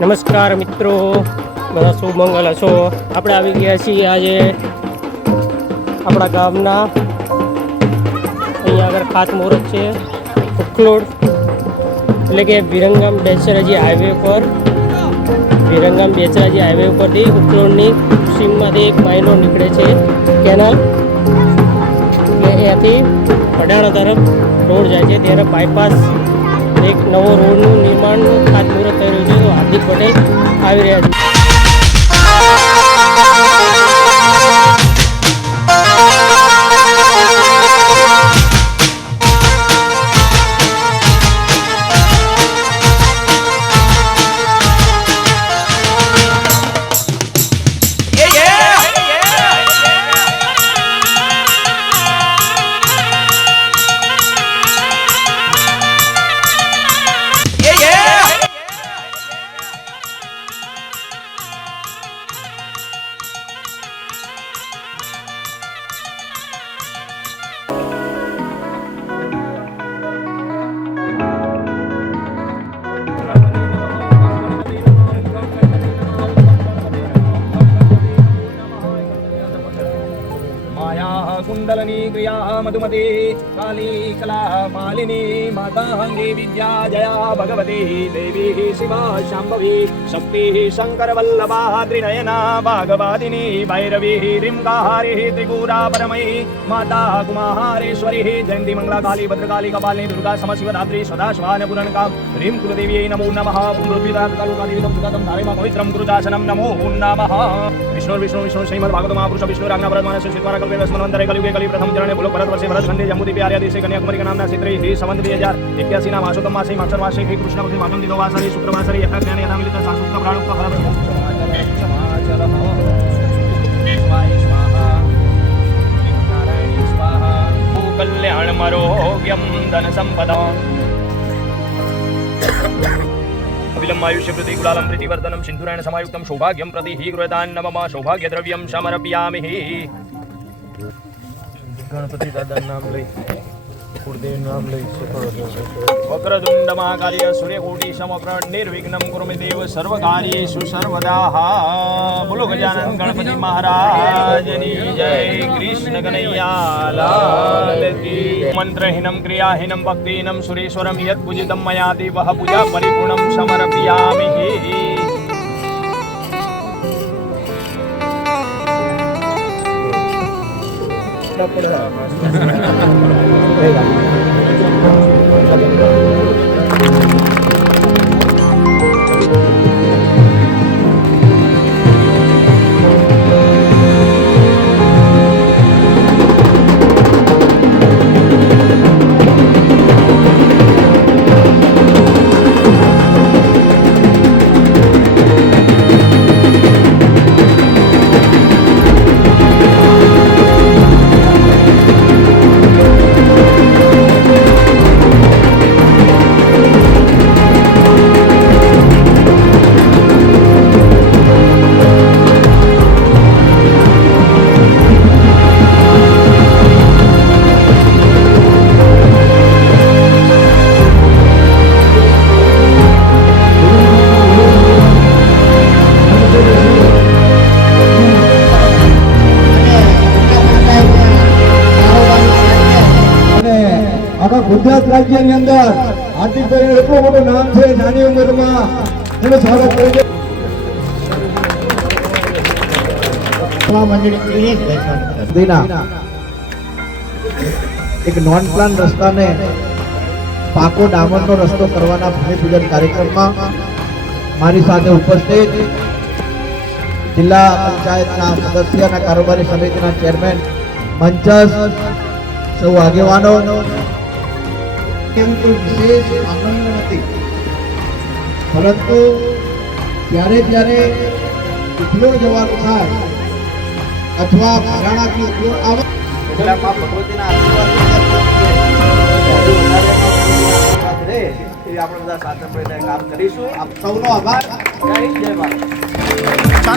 નમસ્કાર મિત્રો. બધા શુભ મંગલ હશો. આપણે આવી ગયા છીએ આજે આપણા ગામના. અહીંયા આગળ ખાતમુહૂર્ત છે. ઉખલોડ એટલે કે વિરંગામ બેચરાજી હાઈવે પર. વિરંગામ બેચરાજી હાઈવે ઉપરથી ઉખલોડની સીમમાંથી એક માઇલો નીકળે છે કેનાલ એટલે અડાણા તરફ રોડ જાય છે. ત્યારે બાયપાસ એક નવો રોડનું થઈ અંકિત પટેલ આવી રહ્યા છે. मायाः कुण्डलनी क्रियाः मधुमती, काली कला मालिनी माताङ्गी विद्या जया भगवती, देवी शिवा शाम्भवी, शक्तिः शङ्करवल्लभा त्रिनयना भागवादिनी, भैरवीः रिङ्गाहारिः त्रिपुरा परमयी, माता कुमाहारेश्वरीः, जयन्ती मङ्गला काली भद्रकाली कपालिनी, दुर्गा समशिवरात्रि सदा श्वानपुरणका ह्रीं कुलदेव्यै नमो नमः पुनरुद्धिताकालिदं धारेम पवित्रं गुरुदासनं, नमो नमः। विष्णुर्विष्णु विष्णु श्रीमद्भागवत महापुरुष विष्णु प्रथम चरणे भूलो भरत वर्षे भरत खंडे जम्बूद्वीपे आर्या देशे कन्याकुमारी नामना क्षेत्रे श्री संवत द्वि हज़ार इक्यासी नाम आशोत्तम मासे माक्षर मासे श्री कृष्ण पक्षे मातम दिनो वासरे शुक्रवासरे यथा ज्ञाने यथा मिलित सांस्कृतिक प्राणुक्त फल कल्याणमरोग्यं धनसम्पदा अविलम् आयुष्य प्रति कुलालं प्रीतिवर्धनं सिन्धुरेण समायुक्तं सौभाग्यं प्रति हि गृहदान्न मम सौभाग्यद्रव्यं समर्पयामि ગણપતિ દાદાનું નામ લઈ કુળદેવ નામ લઈ વક્રતુંડ મહાકાર્ય સૂર્યકોટી સમપ્રટ નિર્વિઘ્નમ કુરુમે દેવ સર્વ કાર્યેષુ સર્વદા બોલો ગજાનન ગણપતિ મહારાજની જય કૃષ્ણ કનૈયા લાલ કી મંત્રહીનમ ક્રિયાહીનમ ભક્તિહીનમ સુરેશ્વરમ યત પૂજિતમ મયા દેવ પૂજા પરિપૂર્ણમ સમર્પયામિ daw po na. Teka. આખા ગુજરાત રાજ્યની અંદર હાર્દિકભાઈ એટલું મોટું નામ છે નાની ઉંમરમાં. એનું છે. દીના. એક નોન પ્લાન રસ્તાને પાકો ડામરનો રસ્તો કરવાના ભૂમિપૂજન કાર્યક્રમમાં મારી સાથે ઉપસ્થિત જિલ્લા પંચાયતના સદસ્ય અને કારોબારી સમિતિના ચેરમેન મંચસ સૌ આગેવાનો કેવું કોઈ વિશેષ આનંદ નથી. પરંતુ જ્યારે જ્યારે ઉપલો જવાનું થાય અથવા ભરાણાથી ઉપલો આવે એટલે માં ભગવતીના આશીર્વાદ આપણે બધા સાથે મળીને કામ કરીશું. આપ સૌનો આભાર. જય જય ભારત.